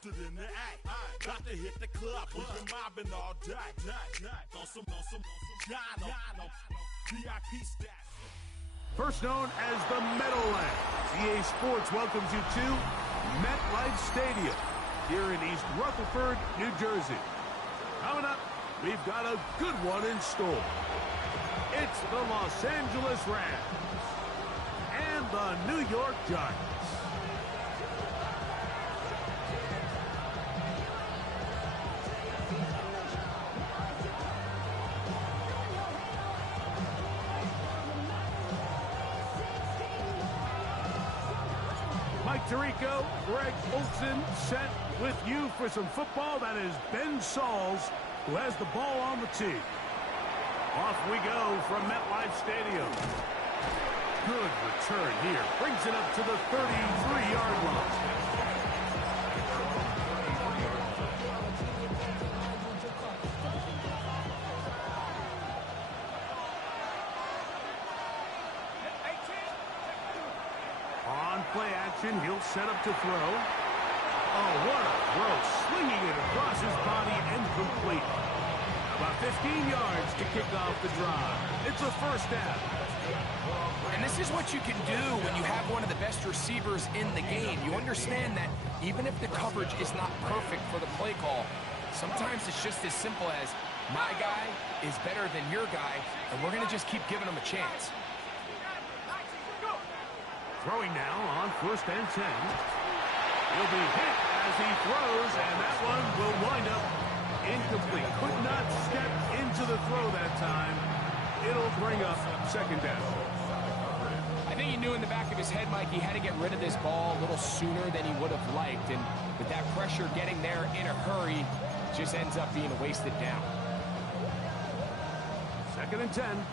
invested in the act. Got to hit the club, we've been mobbing all day. On some Jono, VIP stats. First known as the Meadowlands, EA Sports welcomes you to MetLife Stadium here in East Rutherford, New Jersey. Coming up, we've got a good one in store. It's the Los Angeles Rams and the New York Giants. Mike Tirico, Greg Olson set with you for some football. That is Ben Sauls, who has the ball on the tee. Off we go from MetLife Stadium. Good return here. Brings it up to the 33-yard line. On play action, he'll set up to throw. Oh, what a throw. Slinging it across his body and complete. About 15 yards to kick off the drive. It's a first down. And this is what you can do when you have one of the best receivers in the game. You understand that even if the coverage is not perfect for the play call, sometimes it's just as simple as my guy is better than your guy, and we're going to just keep giving him a chance. Throwing now on 1st and 10. He'll be hit as he throws, and that one will wind up incomplete. Could not step into the throw that time. It'll bring up second down. I think he knew in the back of his head, Mike, he had to get rid of this ball a little sooner than he would have liked. And with that pressure getting there in a hurry, just ends up being a wasted down. 2nd and 10.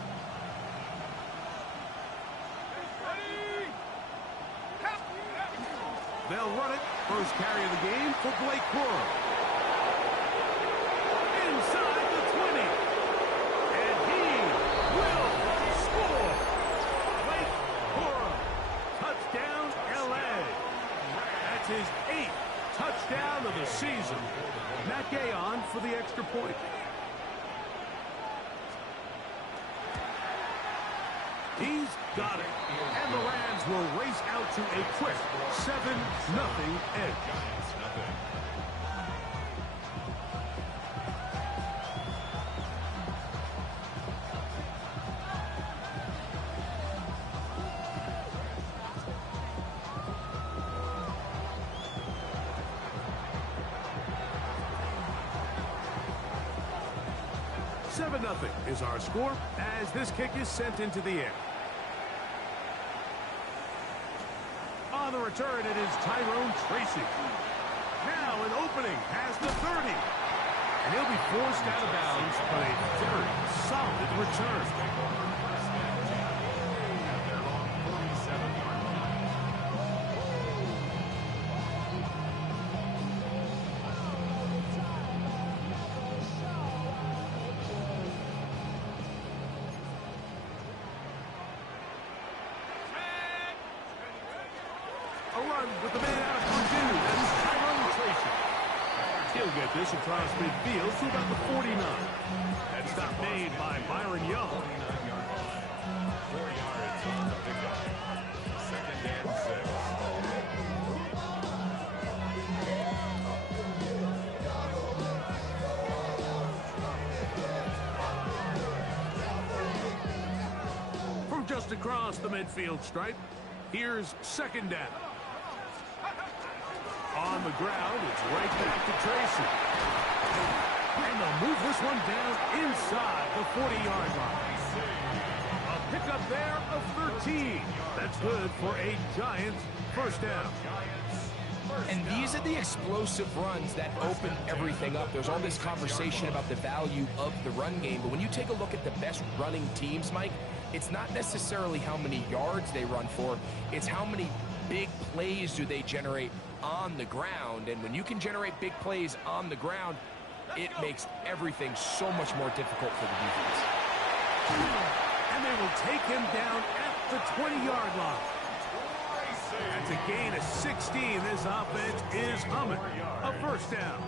They'll run it. First carry of the game for Blake Corum. Inside the 20. And he will score. Blake Corum. Touchdown, L.A. That's his 8th touchdown of the season. Matt Gay on for the extra point. He's got it. And the Rams will race out to a quick 7-0 edge. 7-0 is our score as this kick is sent into the air. On the return, it is Tyrone Tracy. Now an opening past the 30. And he'll be forced out of bounds, but a very solid return. A run with the man out of Purdue. That's Tyrone Tracy. He'll get this across midfield to about the 49. That stop made by Byron Young. 4 yards on the pickup. 2nd and 6. From just across the midfield stripe, here's 2nd down. On the ground, it's right back to Tracy. And they'll move this one down inside the 40-yard line. A pickup there of 13. That's good for a Giants first down. And these are the explosive runs that open everything up. There's all this conversation about the value of the run game, but when you take a look at the best running teams, Mike, it's not necessarily how many yards they run for, it's how many big plays do they generate on the ground. And when you can generate big plays on the ground, it makes everything so much more difficult for the defense. And they will take him down at the 20-yard line. That's It's a gain of 16. This offense is humming. A first down.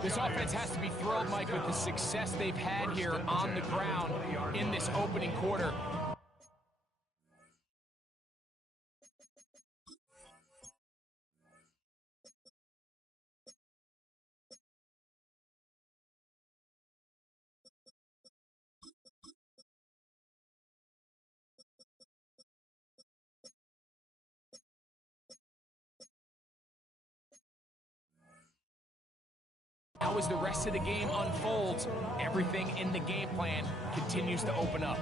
This offense has to be thrilled, Mike, with the success they've had here on the ground in this opening quarter. Now as the rest of the game unfolds, everything in the game plan continues to open up.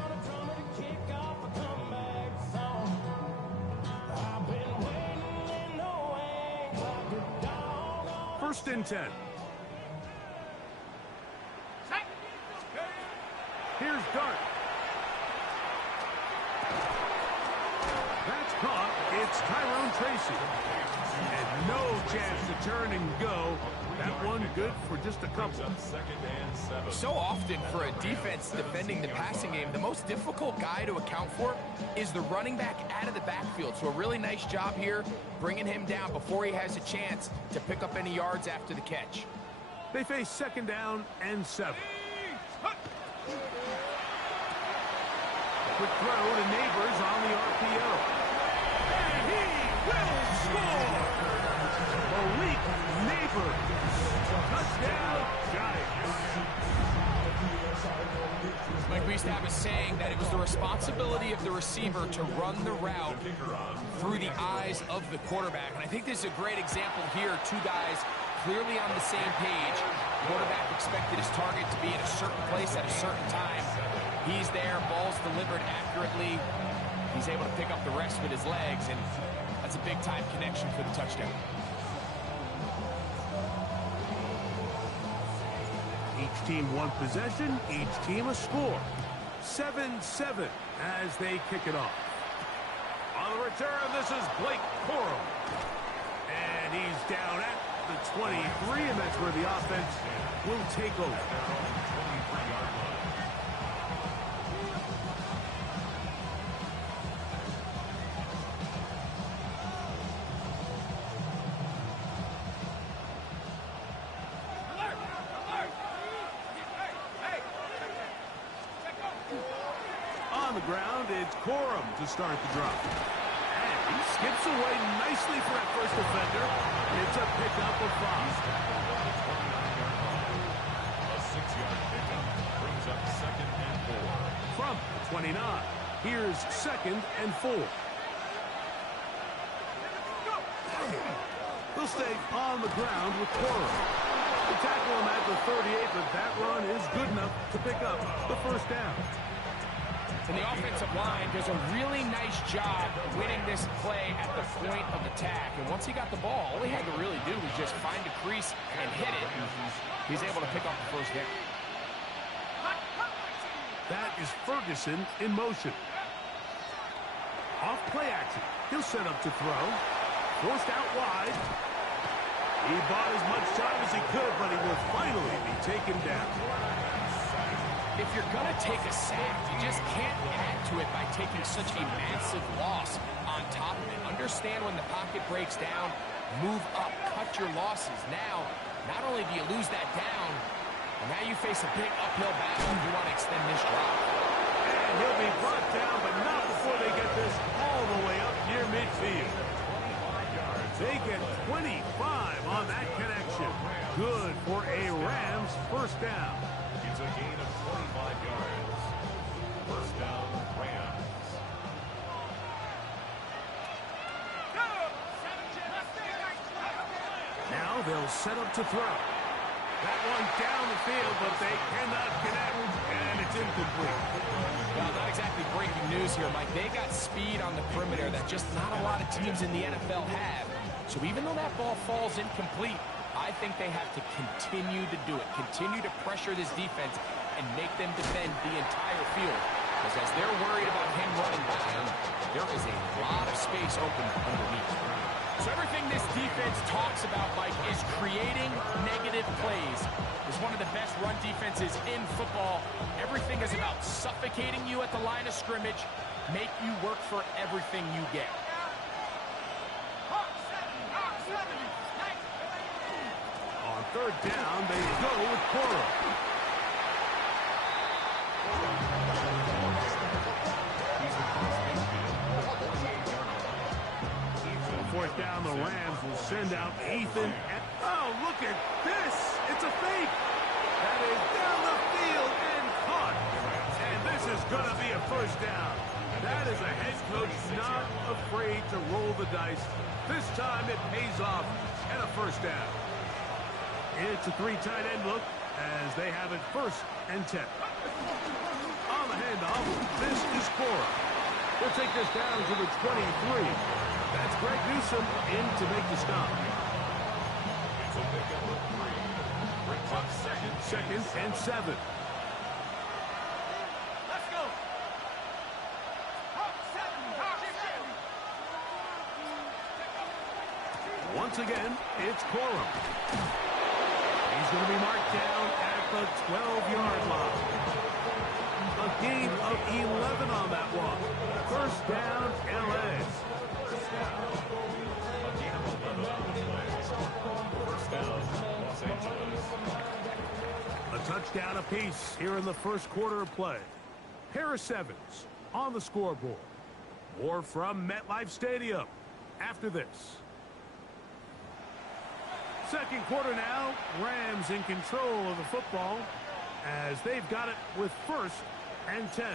First and 10. Here's Dart. That's caught. It's Tyrone Tracy. And no chance to turn and go. That one good for just a couple. So often for a defense defending the passing game, the most difficult guy to account for is the running back out of the backfield. So a really nice job here bringing him down before he has a chance to pick up any yards after the catch. They face second down and 7. Quick throw to Neighbors on the RPO. And he will score! Malik Neighbors. Touchdown, Giants. Mike, we used to have a saying that it was the responsibility of the receiver to run the route through the eyes of the quarterback. And I think this is a great example here. Two guys clearly on the same page. Quarterback expected his target to be at a certain place at a certain time. He's there, ball's delivered accurately. He's able to pick up the rest with his legs, and that's a big-time connection for the touchdown. Each team one possession, each team a score. 7-7 as they kick it off. On the return, this is Blake Corum. And he's down at the 23, and that's where the offense will take over. Ground, it's Corum to start the drop. And he skips away nicely for that first defender. It's a pickup of 5. A 6-yard pickup brings up second and 4. From 29, here's second and 4. They'll stay on the ground with Corum. They tackle him at the 38, but that run is good enough to pick up the first down. And the offensive line does a really nice job winning this play at the point of attack. And once he got the ball, all he had to really do was just find a crease and hit it. He's able to pick up the first down. That is Ferguson in motion. Off play action. He'll set up to throw. Forced out wide. He bought as much time as he could, but he will finally be taken down. If you're going to take a sack, you just can't add to it by taking such a massive loss on top of it. Understand when the pocket breaks down, move up, cut your losses. Now, not only do you lose that down, but now you face a big uphill battle if you want to extend this drive. And he'll be brought down, but not before they get this all the way up near midfield. They get 25 on that connection. Good for a Rams first down. It's a gain of 25 yards. First down, Rams. Now they'll set up to throw. That one down the field, but they cannot connect, and it's incomplete. Well, not exactly breaking news here, Mike. They got speed on the perimeter that just not a lot of teams in the NFL have. So even though that ball falls incomplete, I think they have to continue to do it, continue to pressure this defense and make them defend the entire field. Because as they're worried about him running by them, there is a lot of space open underneath. So everything this defense talks about, Mike, is creating negative plays. It's one of the best run defenses in football. Everything is about suffocating you at the line of scrimmage, make you work for everything you get. third down, they go with Cora. Fourth down, the Rams will send out Ethan. Oh, look at this. It's a fake. That is down the field and caught. And this is going to be a first down. That is a head coach not afraid to roll the dice. This time it pays off and a first down. It's a three tight end look as they have it 1st and 10. On the handoff, this is Cora. They'll take this down to the 23. That's Greg Newsome in to make the stop. It's a pickup of 3. Brings up 2nd and 7. Let's go. Once again, it's Corum. He's going to be marked down at the 12-yard line. A gain of 11 on that one. First down, LA. A touchdown apiece here in the first quarter of play. Harris Evans on the scoreboard. More from MetLife Stadium after this. Second quarter now, Rams in control of the football as they've got it with 1st and 10.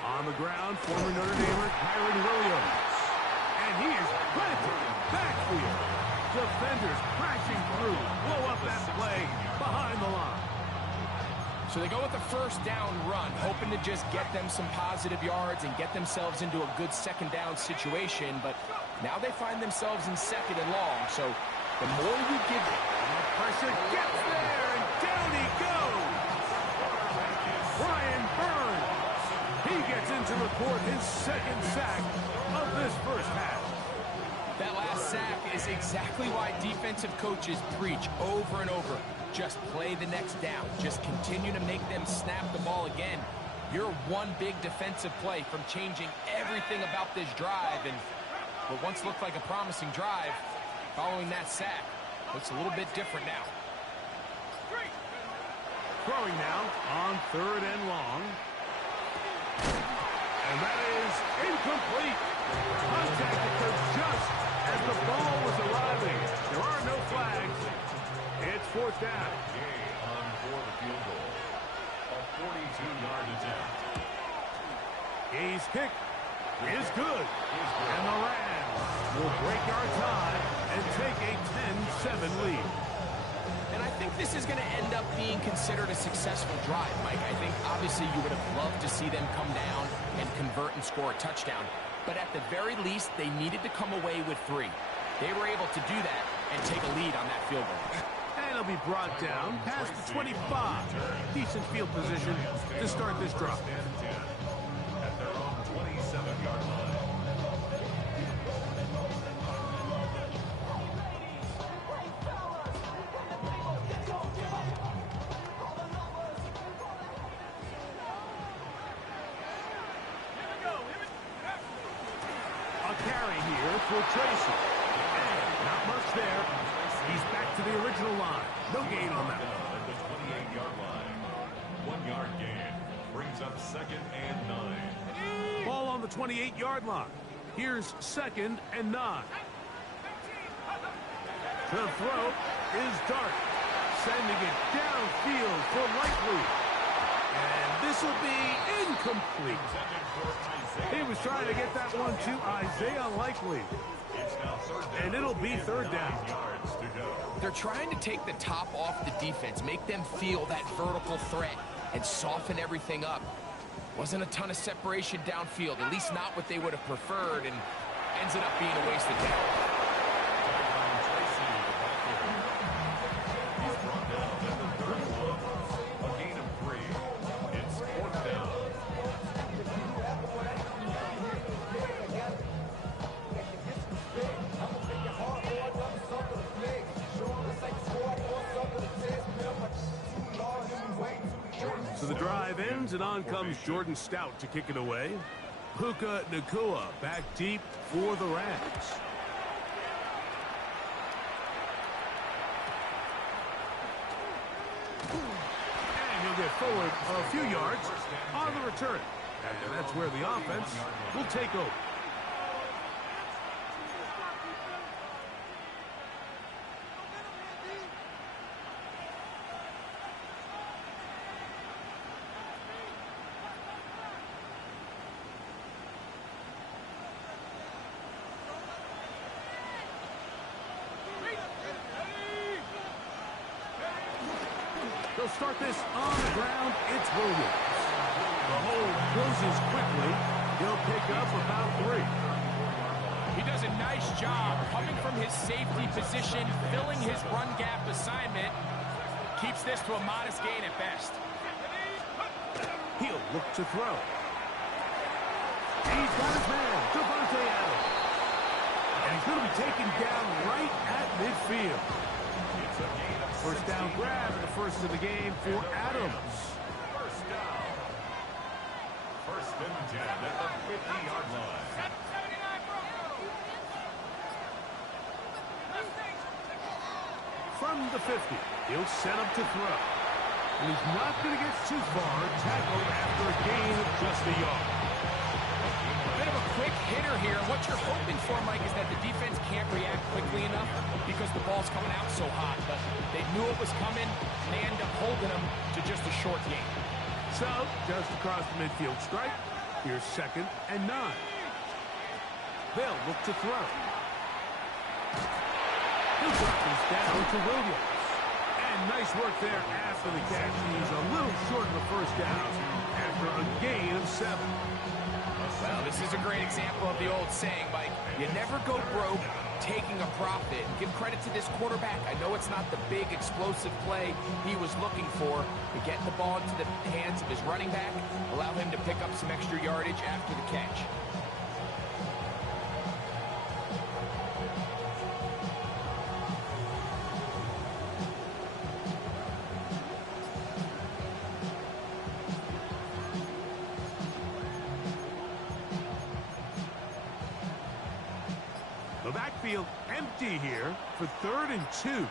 On the ground, former Notre Damer Kyren Williams. And he is planted backfield. Defenders crashing through. Blow up that play behind the line. So they go with the first down run, hoping to just get them some positive yards and get themselves into a good second down situation. But now they find themselves in 2nd and long. So the more you give them, Pressure gets there, and down he goes. Brian Burns. He gets in to record his 2nd sack of this first half. that last sack is exactly why defensive coaches preach over and over. Just play the next down. Just continue to make them snap the ball again. You're one big defensive play from changing everything about this drive. And what once looked like a promising drive, following that sack, looks a little bit different now. Throwing now on 3rd and long. And that is incomplete. Contact occurred just as the ball was arriving. There are no flags. It's 4th down. Gain on for the field goal. A 42-yard attempt. His kick is good. And the Rams will break our tie and take a 10-7 lead. And I think this is going to end up being considered a successful drive, Mike. I think obviously you would have loved to see them come down and convert and score a touchdown. But at the very least, they needed to come away with 3. They were able to do that and take a lead on that field goal. And it'll be brought down past the 25. Decent field position to start this drive. At their own 27-yard line. A carry here for Tracy. And not much there. He's back to the original line. No gain on that one. At the 28-yard line. 1-yard gain. Brings up 2nd and 9. Ball on the 28-yard line. Here's 2nd and 9. The throw is Dart. Sending it downfield for Likely. And this will be incomplete. He was trying to get that one to Isaiah Likely. And it'll be 3rd down. They're trying to take the top off the defense, make them feel that vertical threat, and soften everything up. Wasn't a ton of separation downfield, at least not what they would have preferred, and ends up being a wasted down. the drive ends, and on comes Jordan Stout to kick it away. Puka Nacua back deep for the Rams. And he'll get forward a few yards on the return. And that's where the offense will take over. They'll start this on the ground. It's Williams. The hole closes quickly. He'll pick up about 3. He does a nice job coming from his safety position, filling his run gap assignment. Keeps this to a modest gain at best. He'll look to throw. He's got his man, Davante Adams. And he's going to be taken down right at midfield. First down grab, the first of the game for Adams. First down. First and 10 at the 50-yard line. From the 50, he'll set up to throw. And he's not going to get too far, tackled after a gain of just a yard. Bit of a quick hitter here. What you're hoping for, Mike, is that the defense can't react quickly enough because the ball's coming out so hot. But they knew it was coming, and they end up holding them to just a short gain. So, just across the midfield stripe, here's 2nd and 9. They'll look to throw. He'll drop this down to Williams. And nice work there after the catch. He's a little short of the first down after a gain of 7. Well, this is a great example of the old saying, Mike. You never go broke taking a profit. Give credit to this quarterback. I know it's not the big explosive play he was looking for, but getting the ball into the hands of his running back, allow him to pick up some extra yardage after the catch. The backfield empty here for 3rd and 2.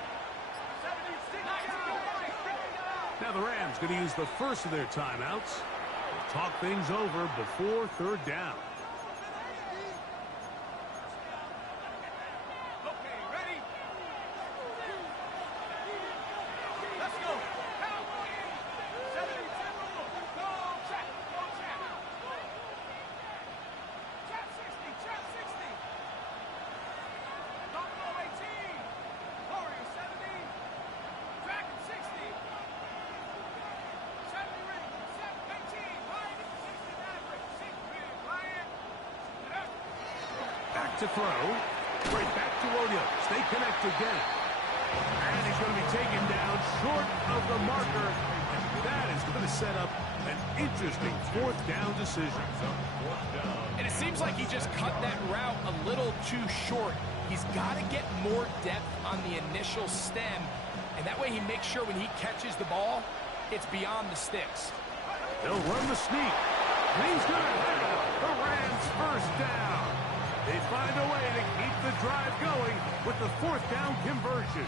Now the Rams going to use the first of their timeouts. They'll talk things over before 3rd down. To throw, right back to Williams. They connect again. And he's going to be taken down short of the marker. And that is going to set up an interesting 4th down decision. And it seems like he just cut that route a little too short. He's got to get more depth on the initial stem. And that way he makes sure when he catches the ball, it's beyond the sticks. They'll run the sneak. And he's going to have the Rams' first down. They find a way to keep the drive going with the 4th down conversion.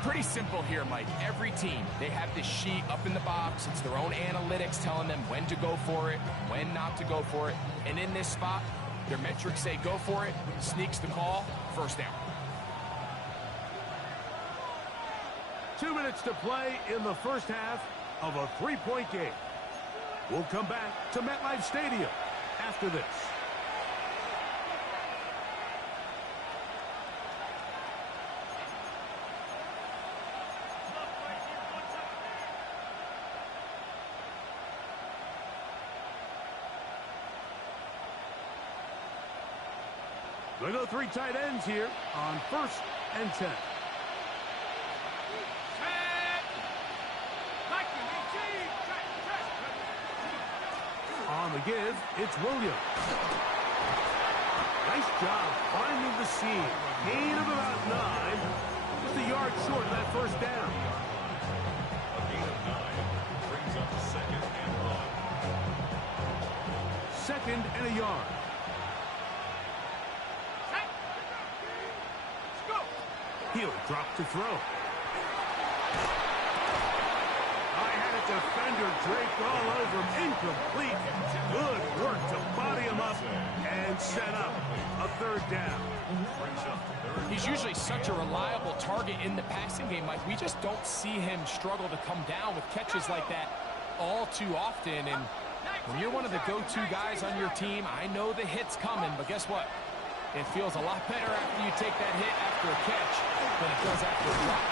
Pretty simple here, Mike. Every team, they have this sheet up in the box. It's their own analytics telling them when to go for it, when not to go for it. And in this spot, their metrics say go for it, sneaks the call, first down. 2 minutes to play in the first half of a 3-point game. We'll come back to MetLife Stadium after this. They go 3 tight ends here on 1st and 10. On the give, it's Williams. Nice job finding the seam. Gain of about 9. Just a yard short of that first down. A gain of 9 brings 2nd and a yard. He'll drop to throw. I had a defender draped all over him. Incomplete. Good work to body him up and set up a 3rd down. He's usually such a reliable target in the passing game, Mike. We just don't see him struggle to come down with catches like that all too often. And when you're one of the go-to guys on your team, I know the hit's coming, but guess what? It feels a lot better after you take that hit after a catch than it does after a drop.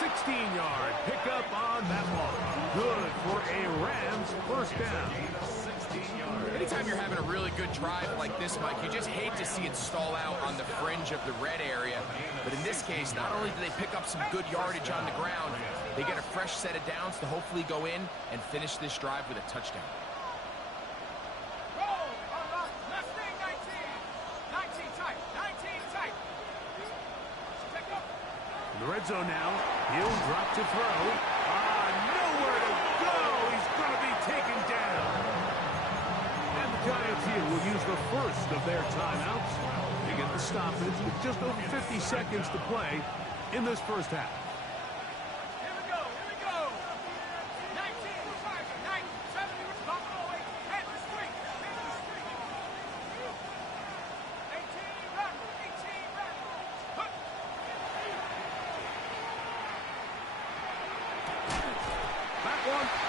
16-yard pickup on that ball. Good for a Rams 1st down. Anytime you're having a really good drive like this, Mike, you just hate to see it stall out on the fringe of the red area. But in this case, not only do they pick up some good yardage on the ground, they get a fresh set of downs to hopefully go in and finish this drive with a touchdown. In the red zone now, he'll drop to throw. Nowhere to go. He's going to be taken down. And the Giants here will use the first of their timeouts to get the stoppage with just over 50 seconds to play in this 1st half.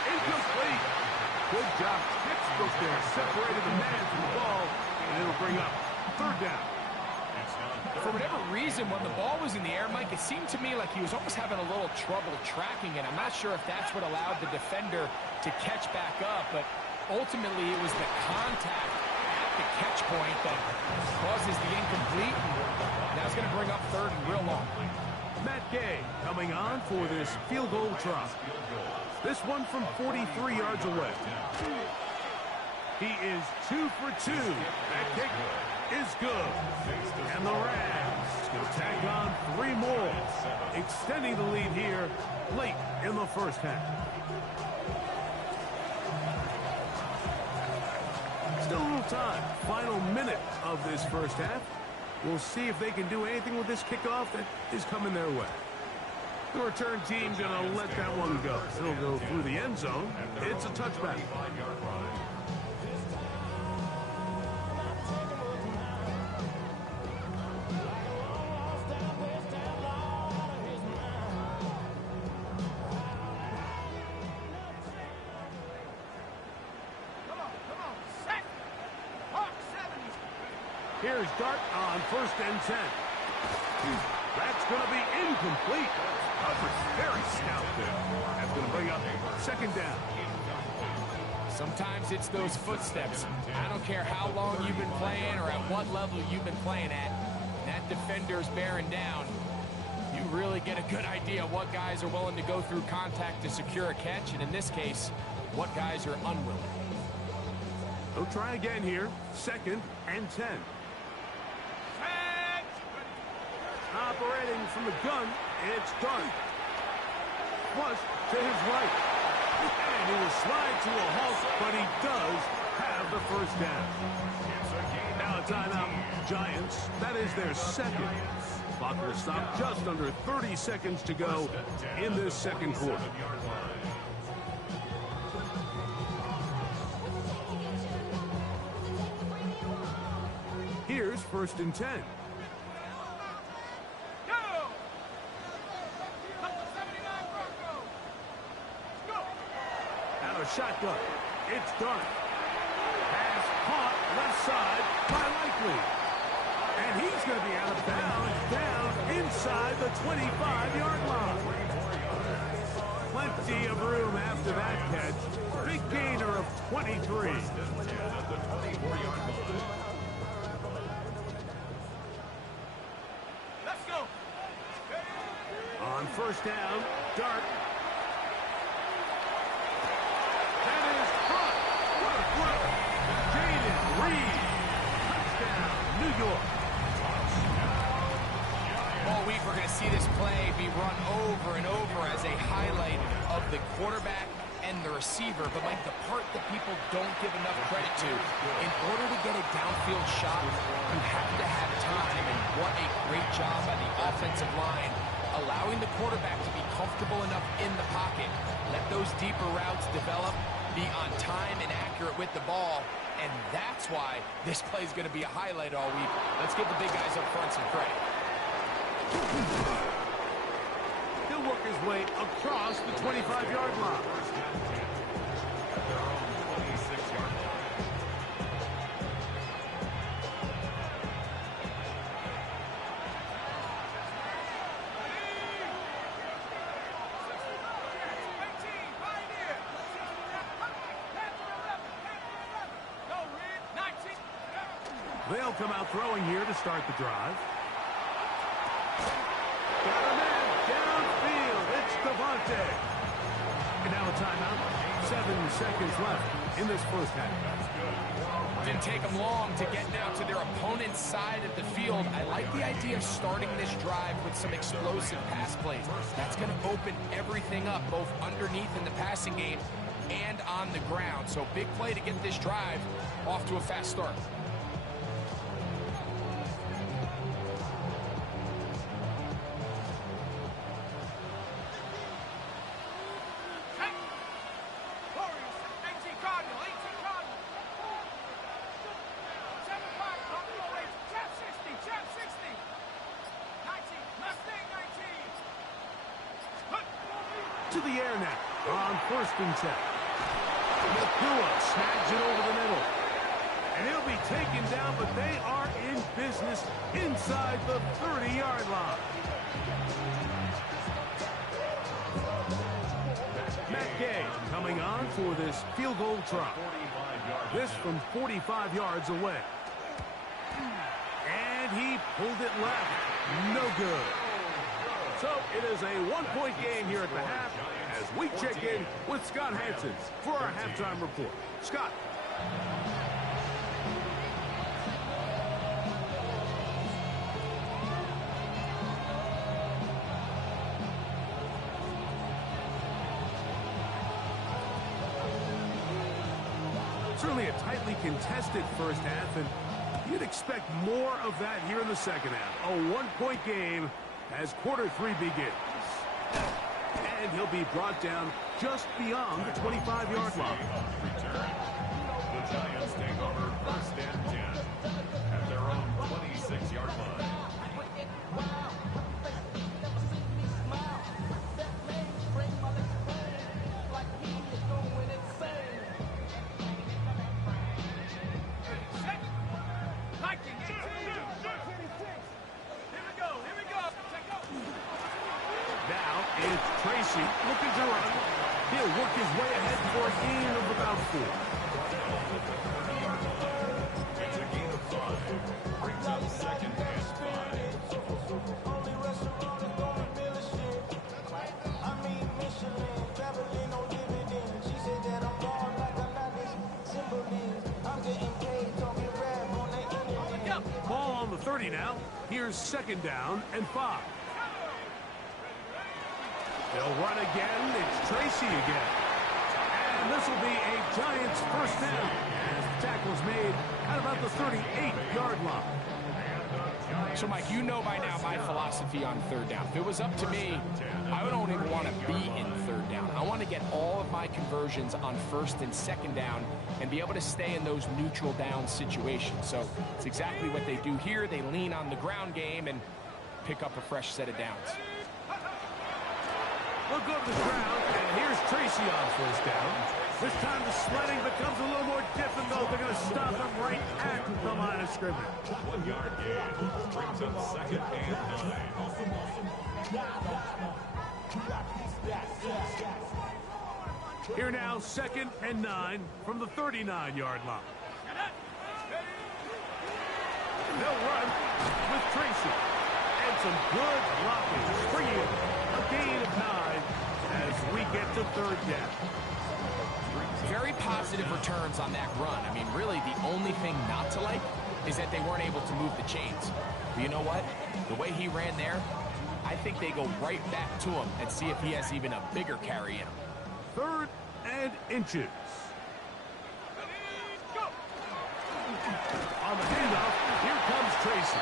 Incomplete. Good job. Textbook there. Separated the man from the ball, and it'll bring up 3rd down. For whatever reason, when the ball was in the air, Mike, it seemed to me like he was almost having a little trouble tracking it. I'm not sure if that's what allowed the defender to catch back up, but ultimately it was the contact at the catch point that causes the incomplete. Now it's going to bring up 3rd and real long. Matt Gay coming on for this field goal try. This one from 43 yards away. He is 2 for 2. That kick is good. And the Rams will tack on 3 more, extending the lead here late in the 1st half. Still a little time. Final minute of this 1st half. We'll see if they can do anything with this kickoff that is coming their way. The return team going to let that one go. It'll go through the end zone. It's a touchback. Here's Dart on 1st and 10. That's going to be incomplete. Very stout there. That's going to bring up 2nd down. Sometimes it's those footsteps. I don't care how long you've been playing or at what level you've been playing at. That defender's bearing down. You really get a good idea what guys are willing to go through contact to secure a catch, and in this case, what guys are unwilling. They'll try again here. 2nd and 10. Operating from the gun, it's Dart. Flush to his right. And he will slide to a halt, but he does have the 1st down. Now a timeout, Giants. That is their 2nd. Clock will stop just under 30 seconds to go in this 2nd quarter. Here's 1st and 10. Shotgun. It's Dart. Pass caught left side by Likely. And he's going to be out of bounds down inside the 25-yard line. Plenty of room after that catch. Big gainer of 23. Let's go. On 1st down, Dart. All week we're going to see this play be run over and over as a highlight of the quarterback and and the receiver, but like the part that people don't give enough credit to. In order to get a downfield shot, you have to have time, and what a great job by the offensive line, allowing the quarterback to be comfortable enough in the pocket. Let those deeper routes develop, be on time and accurate with the ball, and that's why this play is going to be a highlight all week. Let's give the big guys up front some credit. He'll work his way across the 25-yard line. They'll come out throwing here to start the drive. Got him in, downfield, it's Devontae. And now a timeout, 7 seconds left in this first half. Didn't take them long to get now to their opponent's side of the field. I like the idea of starting this drive with some explosive pass plays. That's going to open everything up, both underneath in the passing game and on the ground. So big play to get this drive off to a fast start. To the air now on 1st and 10. Nakua snags it over the middle. And he'll be taken down, but they are in business inside the 30-yard line. Matt Gay coming on for this field goal try. This from 45 yards away. And he pulled it left. No good. So it is a one-point game here at the half as we check in with Scott Hanson for our halftime report. Scott. Certainly a tightly contested first half, and you'd expect more of that here in the second half. A one-point game as quarter 3 begins. And he'll be brought down just beyond the 25-yard line. The Giants take over 1st and 10 at their own 26-yard line. Tracy looking to run. He'll work his way ahead for a gain of about 4. It's a gain of 5. Brings up 2nd and 5. Ball on the 30 now. Here's 2nd down and 5. They'll run again. It's Tracy again. And this will be a Giants first down as the tackle's made at about the 38-yard line. So, Mike, you know by now my philosophy on 3rd down. If it was up to me, I don't even want to be in 3rd down. I want to get all of my conversions on 1st and 2nd down and be able to stay in those neutral down situations. So it's exactly what they do here. They lean on the ground game and pick up a fresh set of downs. We'll go to the ground, and here's Tracy on 1st down. This time the sledding becomes a little more difficult. They're going to stop him right at the line of scrimmage. 1-yard gain brings up 2nd and 9. Here now, 2nd and 9 from the 39-yard line. They'll run with Tracy. And some good blocking. Springing a gain of 9 as we get to 3rd down. Very positive returns on that run. I mean, really, the only thing not to like is that they weren't able to move the chains. But you know what? The way he ran there, I think they go right back to him and see if he has even a bigger carry in him. 3rd and inches. On the handoff, here comes Tracy.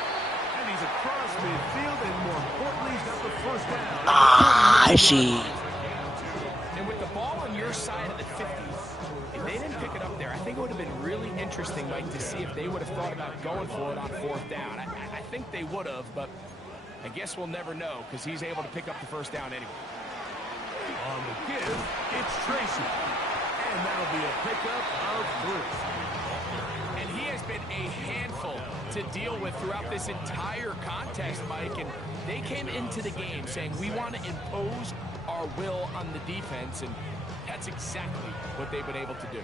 And he's across midfield, and more importantly, he's got the first down. I see. And with the ball on your side of the 50, if they didn't pick it up there, I think it would have been really interesting, Mike, to see if they would have thought about going for it on 4th down. I think they would have, but I guess we'll never know because he's able to pick up the first down anyway. On the give, it's Tracy. And that'll be a pickup of 3. And he has been a handful to deal with throughout this entire contest, Mike. And they came into the game saying, we want to impose our will on the defense, and that's exactly what they've been able to do.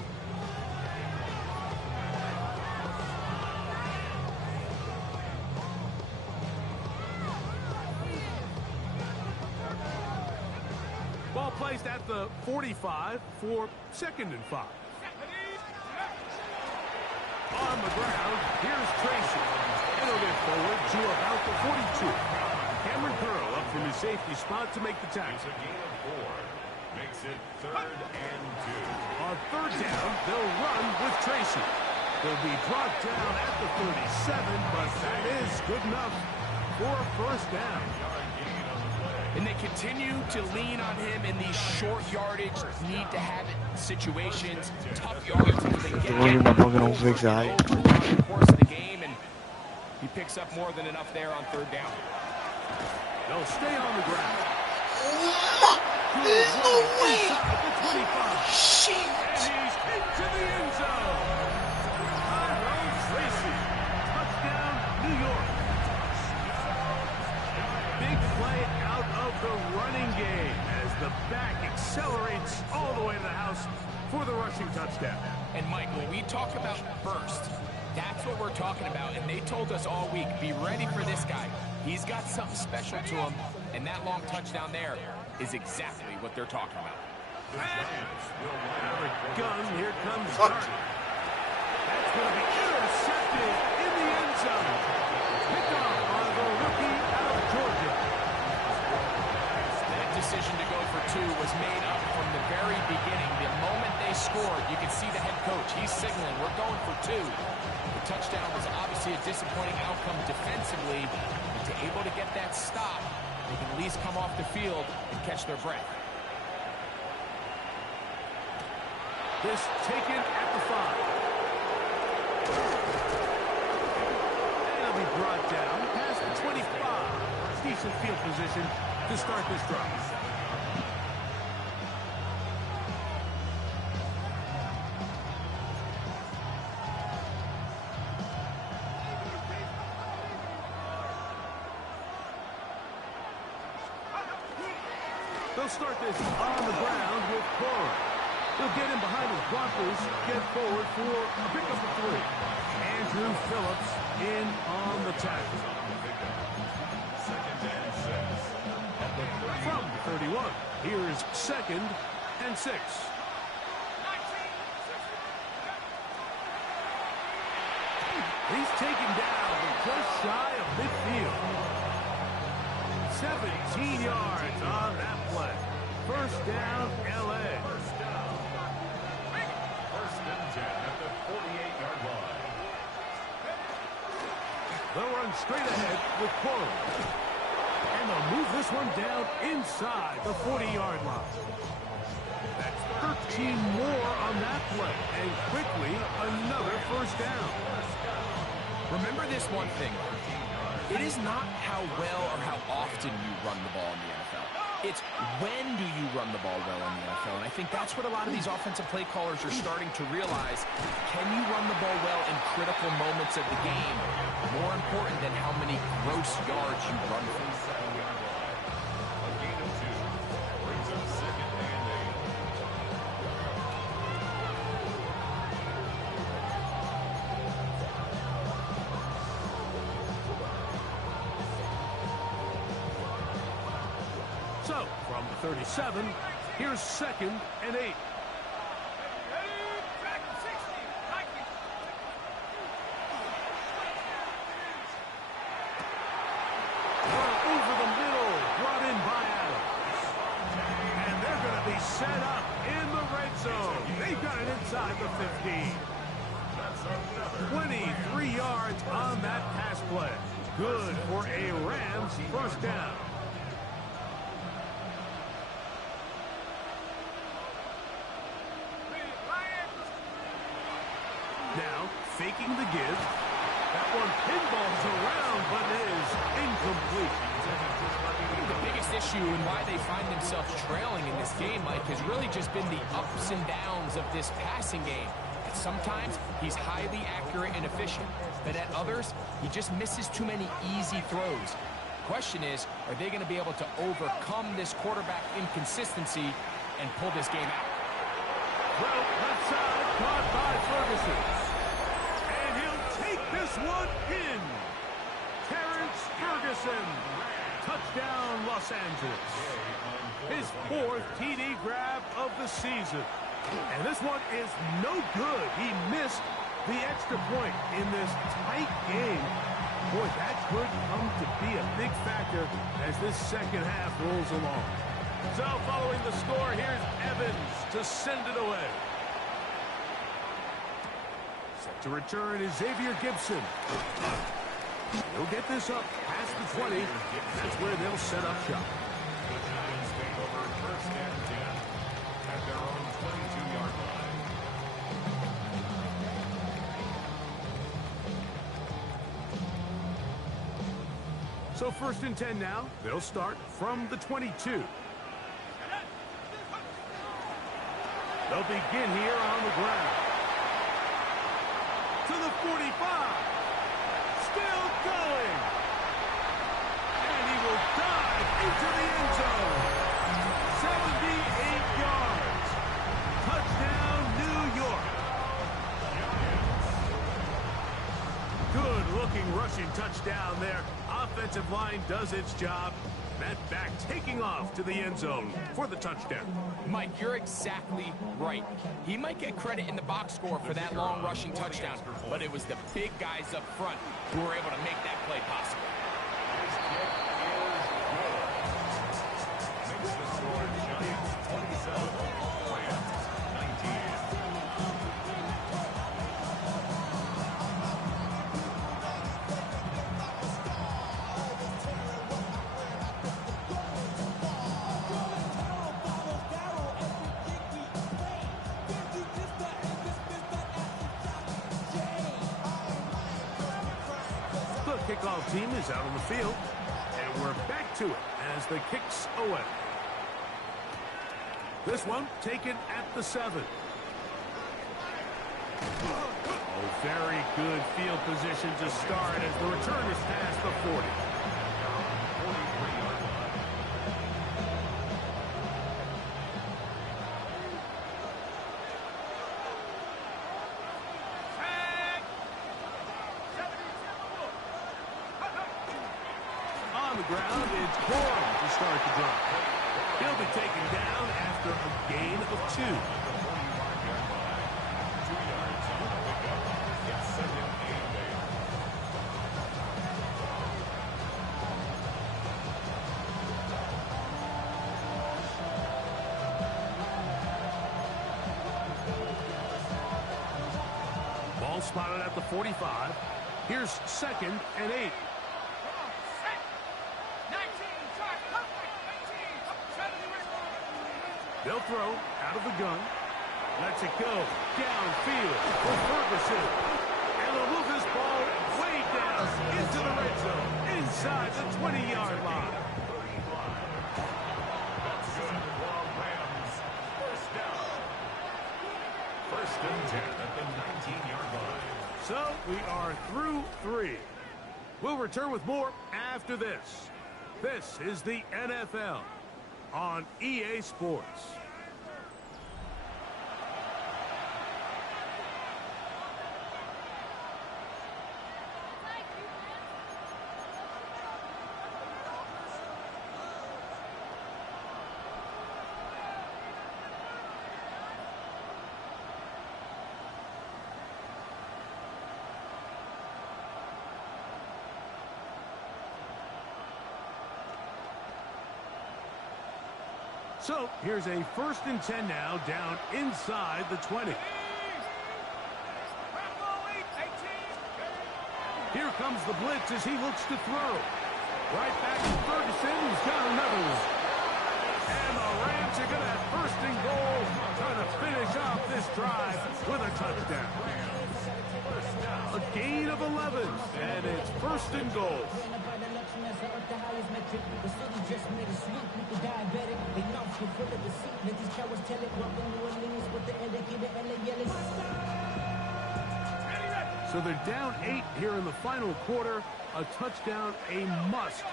Ball placed at the 45 for 2nd and 5. On the ground, here's Tracy. And he'll get forward to about the 42. Cameron Curl up from his safety spot to make the tackle. It's a gain of 4. Makes it 3rd and 2. On 3rd down, they'll run with Tracy. They'll be brought down at the 37, but that is good enough for a 1st down. And they continue to lean on him in these short yardage, need to have it situations, tough yards until they get over the course of the game, and he picks up more than enough there on 3rd down. They'll stay on the ground. There's no way. At the 25. Shit. And he's into the end zone. Tyrone Tracy. Touchdown, New York. Big play out of the running game as the back accelerates all the way to the house for the rushing touchdown. And Mike, when we talk about burst, that's what we're talking about. And they told us all week, be ready for this guy. He's got something special to him, and that long touchdown there is exactly what they're talking about. Out of the gun, here comes Dart. That's going to be intercepted in the end zone. Picked off by the rookie out of Georgia. That decision to go for 2 was made up from the very beginning. The moment they scored, you could see the head coach. He's signaling, we're going for 2. The touchdown was obviously a disappointing outcome defensively, but to able to get that stop, they can at least come off the field and catch their breath. This taken at the 5. And it'll be brought down past the 25. Decent field position to start this drive. They'll start this on the ground with Cora. He'll get him behind his blockers, get forward for a pickup of 3. Andrew Phillips in on the tackle. From the 31, here's 2nd and 6. He's taken down just shy of midfield. 17 yards on that play. 1st down, L.A. First and 10 at the 48-yard line. They'll run straight ahead with Cora. And they'll move this one down inside the 40-yard line. That's 13 more on that play. And quickly, another 1st down. Remember this one thing. It is not how well or how often you run the ball in the NFL. It's when do you run the ball well in the NFL. And I think that's what a lot of these offensive play callers are starting to realize. Can you run the ball well in critical moments of the game? More important than how many gross yards you run for. A gain of 2 brings up 2nd and 8. So, from the 37, here's 2nd and 8. Over the middle, brought in by Adams. And they're going to be set up in the red zone. inside the 15. 23 yards on that pass play. Good for a Rams first down. Now, faking the give. That one pinballs around, but is incomplete. The biggest issue and why they find themselves trailing in this game, Mike, has really just been the ups and downs of this passing game. And sometimes he's highly accurate and efficient, but at others, he just misses too many easy throws. The question is, are they going to be able to overcome this quarterback inconsistency and pull this game out? Well, left side, caught by Ferguson. And he'll take this one in. Terrence Ferguson. Touchdown, Los Angeles. His 4th TD grab of the season. And this one is no good. He missed the extra point in this tight game. Boy, that could come to be a big factor as this second half rolls along. So following the score, here's Evans to send it away. Set to return is Xavier Gibson. He'll get this up past the 20. That's where they'll set up shop. The Giants take over first and 10 at their own 22-yard line. So first and 10 now. They'll start from the 22. They'll begin here on the ground. To the 45. Still going. And he will dive into the end zone. 78 yards. Touchdown, New York. Good-looking rushing touchdown there. Offensive line does its job. That back taking off to the end zone for the touchdown. Mike, you're exactly right. He might get credit in the box score for that long rushing touchdown, but it was the big guys up front who were able to make that play possible. His kick is good. Makes the score Giants 27, Rams 19. Kickoff team is out on the field, and we're back to it as the kick's away. This one taken at the 7. Oh, very good field position to start as the return is past the 40. Ground, it's Corum to start the drive. He'll be taken down after a gain of 2. 2 yards on the pickup. It's 2nd and 8. Ball spotted at the 45. Here's 2nd and 8. They'll throw out of the gun. Lets it go downfield for Ferguson. And they'll move this ball way down into the red zone, inside the 20-yard line. That's good for Rams. First down. 1st and 10 at the 19-yard line. So we are through 3. We'll return with more after this. This is the NFL on EA Sports. So here's a 1st and 10 now, down inside the 20. comes the blitz as he looks to throw. Right back to Ferguson, who's got another one. And the Rams are going to have first and goal, trying to finish off this drive with a touchdown. A gain of 11, and it's first and goal. So they're down 8 here in the final quarter. A touchdown, a must.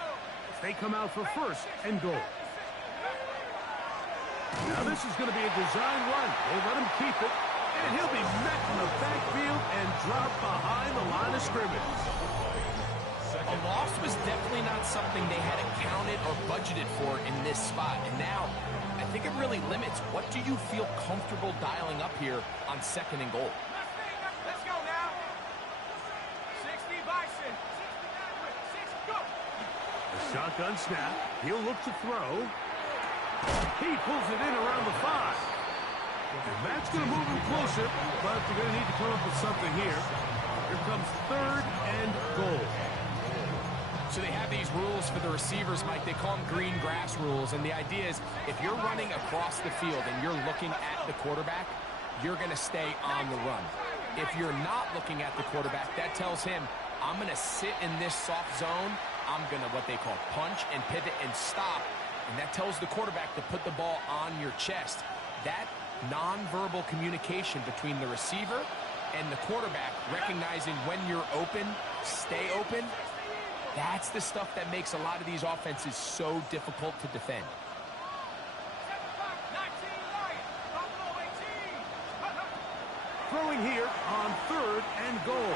They come out for first and goal. Now this is going to be a design run. They let him keep it, and he'll be met in the backfield and dropped behind the line of scrimmage. A loss was definitely not something they had accounted or budgeted for in this spot. And now, I think it really limits what do you feel comfortable dialing up here on second and goal. Let's go now. 60 Bison. 60, go. A shotgun snap. He'll look to throw. He pulls it in around the 5. And that's going to move him closer, but they're going to need to come up with something here. Here comes third and goal. So they have these rules for the receivers, Mike. They call them green grass rules. And the idea is if you're running across the field and you're looking at the quarterback, you're going to stay on the run. If you're not looking at the quarterback, that tells him, I'm going to sit in this soft zone. I'm going to what they call punch and pivot and stop. And that tells the quarterback to put the ball on your chest. That nonverbal communication between the receiver and the quarterback, recognizing when you're open, stay open, that's the stuff that makes a lot of these offenses so difficult to defend. Throwing here on third and goal.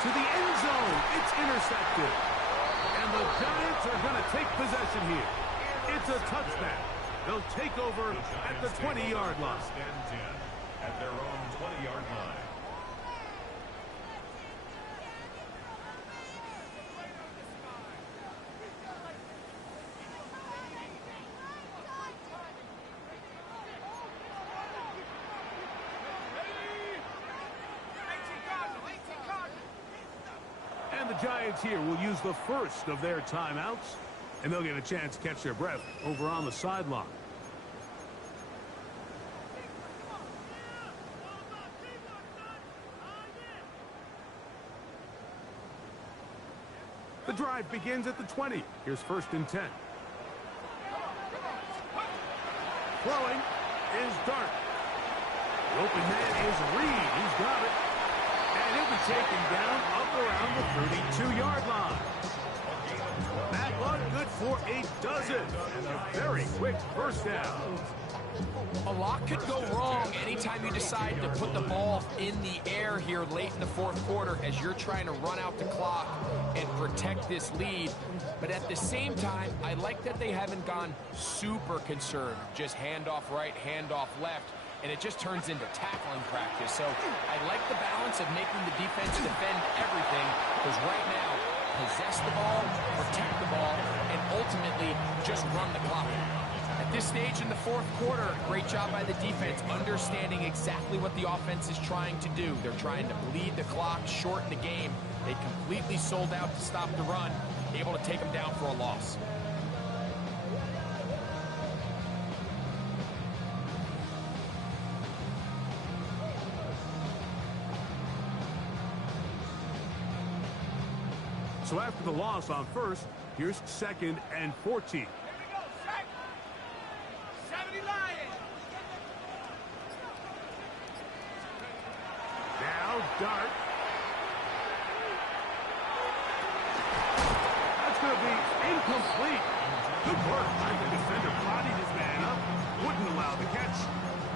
To the end zone, it's intercepted. And the Giants are going to take possession here. It's a touchdown. They'll take over at the 20-yard line. First and 10 at their own 20-yard line. And the Giants here will use the first of their timeouts, and they'll get a chance to catch their breath over on the sideline. The drive begins at the 20. Here's first and 10. Throwing is Dart. The open man is Reed. He's got it. And he'll be taken down up around the 32-yard line. That one good for a dozen. And a very quick first down. A lot could go wrong anytime you decide to put the ball in the air here late in the fourth quarter as you're trying to run out the clock and protect this lead. But at the same time, I like that they haven't gone super conservative. Just handoff right, handoff left, and it just turns into tackling practice. So I like the balance of making the defense defend everything, because right now, possess the ball, protect the ball, and ultimately just run the clock. At this stage in the fourth quarter, great job by the defense, understanding exactly what the offense is trying to do. They're trying to bleed the clock, shorten the game. They completely sold out to stop the run, able to take them down for a loss. So after the loss on first, here's second and 14. Now Dart. That's going to be incomplete. Good work by the defender. Bodied his man up. Wouldn't allow the catch.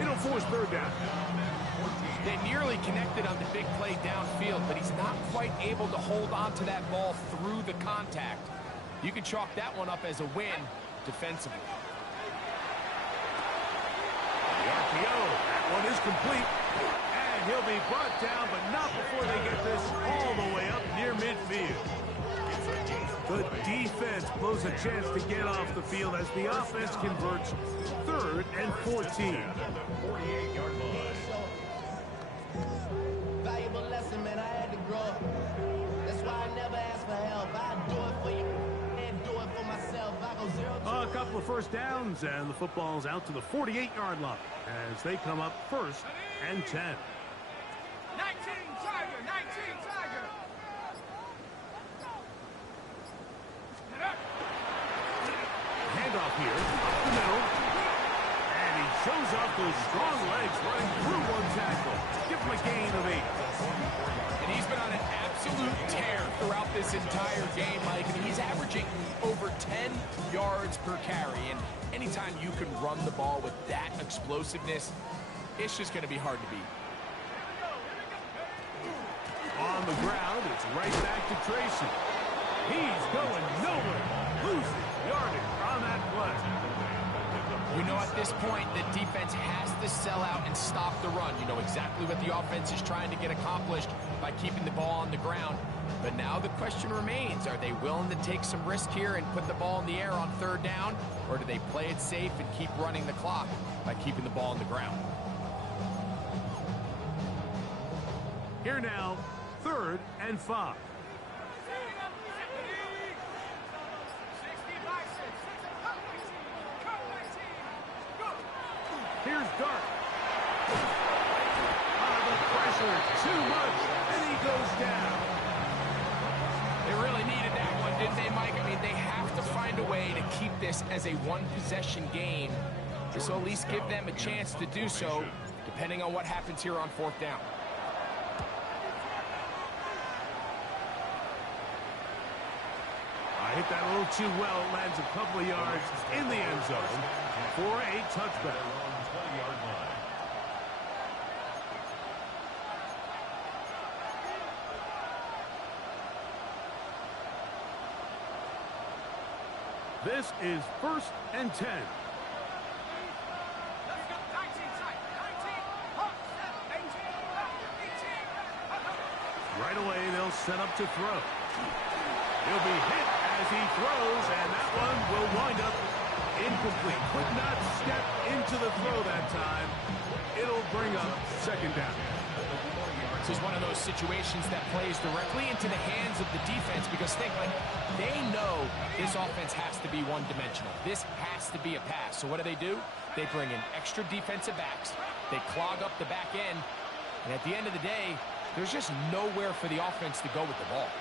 It'll force third down. They nearly connected on the big play downfield, but he's not quite able to hold on to that ball through the contact. You can chalk that one up as a win defensively. The RPO, that one is complete. And he'll be brought down, but not before they get this all the way up near midfield. The defense blows a chance to get off the field as the offense converts third and 14. Valuable lesson, man. I had to grow up. That's why I never ask for help. I do it for you and do it for myself. I go 0-2. A couple of first downs, and the football's out to the 48-yard line as they come up first and 10. 19 Tiger, 19 Tiger. Handoff here, up the middle. And he shows off those strong legs running through one tackle. Give him a gain of 8. And he's been on an absolute tear throughout this entire game, Mike. I mean, he's averaging over 10 yards per carry. And anytime you can run the ball with that explosiveness, it's just going to be hard to beat. On the ground, it's right back to Tracy. He's going nowhere. Losing yardage on that play. You know, at this point, the defense has to sell out and stop the run. You know exactly what the offense is trying to get accomplished by keeping the ball on the ground. But now the question remains, are they willing to take some risk here and put the ball in the air on third down? Or do they play it safe and keep running the clock by keeping the ball on the ground? Here now, 3rd and 5. Here's Dart. The pressure, too much, and he goes down. They really needed that one, didn't they, Mike? I mean, they have to find a way to keep this as a one-possession game. This will at least give them a chance to do so, depending on what happens here on 4th down. Hit that a little too well. Lands a couple of yards in the end zone for a touchback. This is 1st and 10. Right away, they'll set up to throw. He'll be hit as he throws, and that one will wind up incomplete. Could not step into the throw that time. It'll bring up 2nd down. This is one of those situations that plays directly into the hands of the defense because think, like, they know this offense has to be one-dimensional. This has to be a pass. So what do? They bring in extra defensive backs. They clog up the back end. And at the end of the day, there's just nowhere for the offense to go with the ball.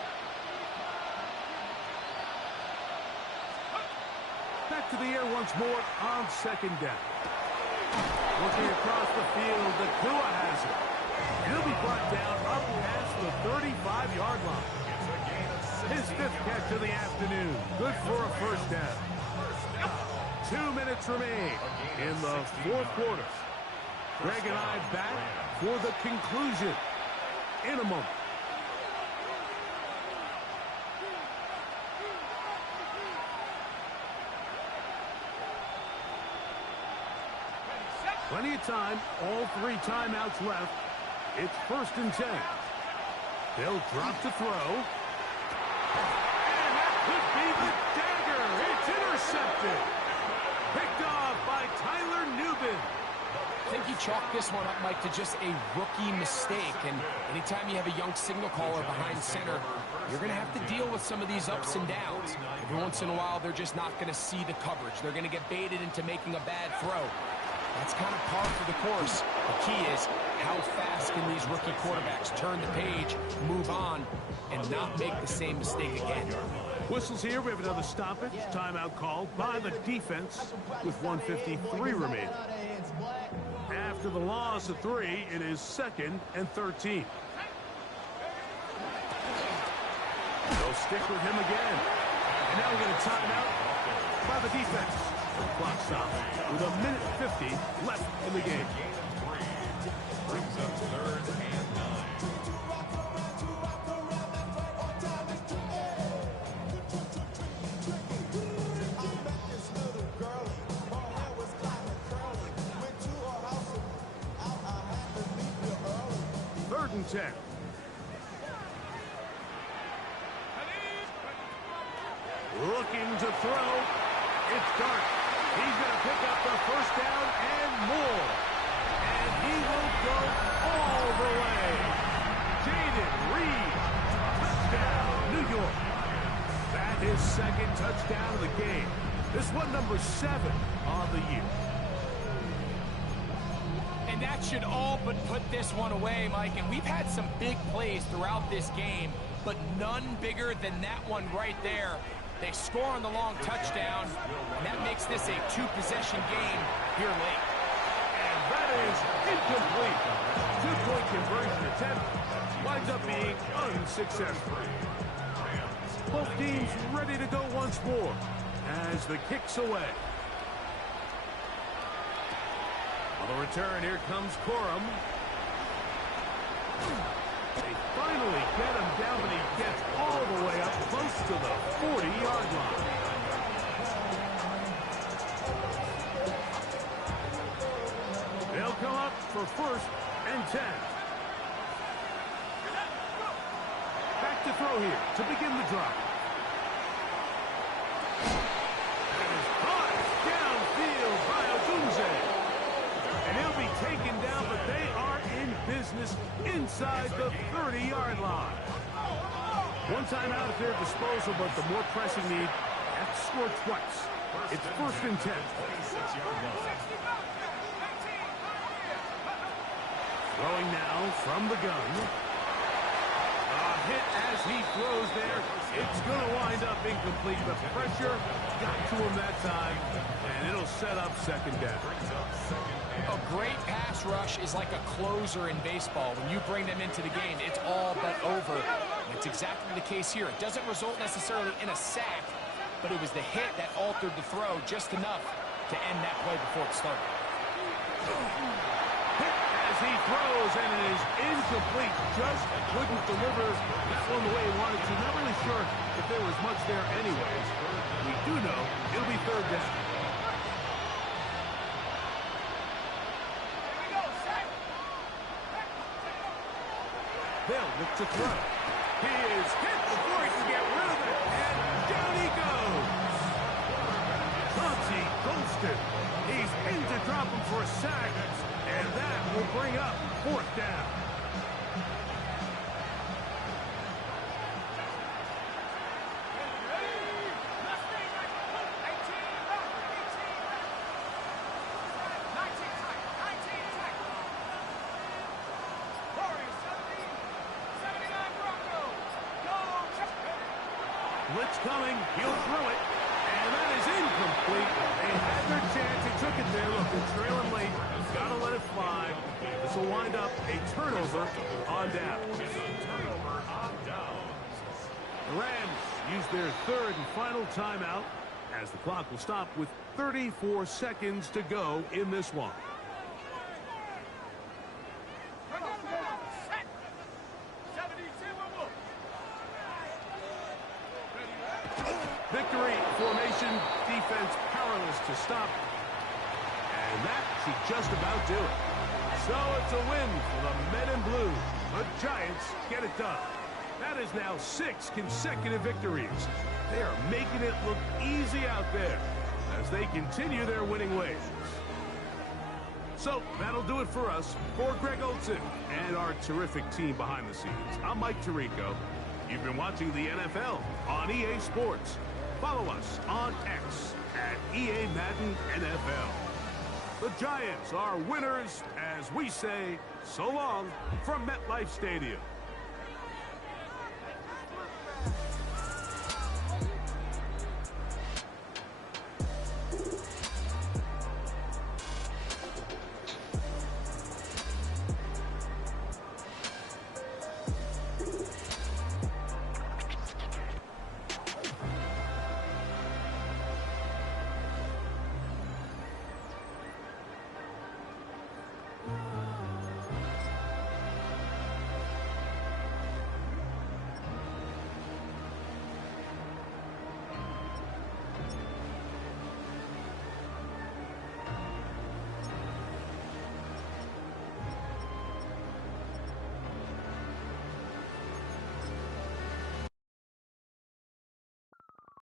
Back to the air once more on 2nd down. Looking across the field, Nakua has it. He'll be brought down up past the 35-yard line. His 5th catch of the afternoon. Good for a 1st down. 2 minutes remain in the 4th quarter. Greg and I back for the conclusion in a moment. Plenty of time, all 3 timeouts left. It's 1st and 10. They'll drop to throw. And that could be the dagger. It's intercepted. Picked off by Tyler Nubin. I think he chalked this one up, Mike, to just a rookie mistake. And anytime you have a young signal caller behind center, you're going to have to deal with some of these ups and downs. Every once in a while, they're just not going to see the coverage. They're going to get baited into making a bad throw. That's kind of par for the course. The key is how fast can these rookie quarterbacks turn the page, move on, and not make the same mistake again. Whistles here. We have another stoppage. Timeout called by the defense with 1:53 remaining. After the loss of 3, it is 2nd and 13. They'll stick with him again. And now we get a timeout by the defense. The clock stops with 1:50 left in the game. Brings up 3rd and 9. Third and 10. Looking to throw. It's Dart. He's going to pick up the 1st down and more. And he will go all the way. Jaden Reed, touchdown, New York. That is second touchdown of the game. This one number 7 on the year. And that should all but put this one away, Mike. And we've had some big plays throughout this game, but none bigger than that one right there. They score on the long touchdown, and that makes this a 2-possession game here late. And that is incomplete. 2-point conversion attempt winds up being unsuccessful. Both teams ready to go once more as the kick's away. On the return, here comes Corum. They finally get him down, but he gets all the way up close to the 40-yard line. They'll come up for 1st and 10. Back to throw here to begin the drive. And it's caught downfield by Odunze. And he'll be taken down, but they are in business inside the 30-yard line. One timeout at their disposal, but the more pressing need, have to score twice. It's 1st and 10. Throwing now from the gun. A hit as he throws there. It's going to wind up incomplete. The pressure got to him that time, and it'll set up 2nd down. A great pass rush is like a closer in baseball. When you bring them into the game, it's all but over. And it's exactly the case here. It doesn't result necessarily in a sack, but it was the hit that altered the throw just enough to end that play before it started. Hit as he throws, and it is incomplete. Just couldn't deliver that one the way he wanted to. Not really sure if there was much there anyways. We do know it'll be 3rd down. They'll look to throw. He is hit before he can get rid of it, and down he goes. Chauncey Golston. He's in to drop him for a sack, and that will bring up 4th down. Blitz coming, he'll throw it, and that is incomplete. They had their chance, they took it there. Look, they're trailing late, gotta let it fly. This will wind up a turnover on downs. The Rams use their 3rd and final timeout as the clock will stop with 34 seconds to go in this one. Victory formation, defense powerless to stop. And that should just about do it. So it's a win for the men in blue. The Giants get it done. That is now 6 consecutive victories. They are making it look easy out there as they continue their winning ways. So that'll do it for us. For Greg Olsen and our terrific team behind the scenes, I'm Mike Tirico. You've been watching the NFL on EA Sports. Follow us on X at EA Madden NFL. The Giants are winners as we say so long from MetLife Stadium.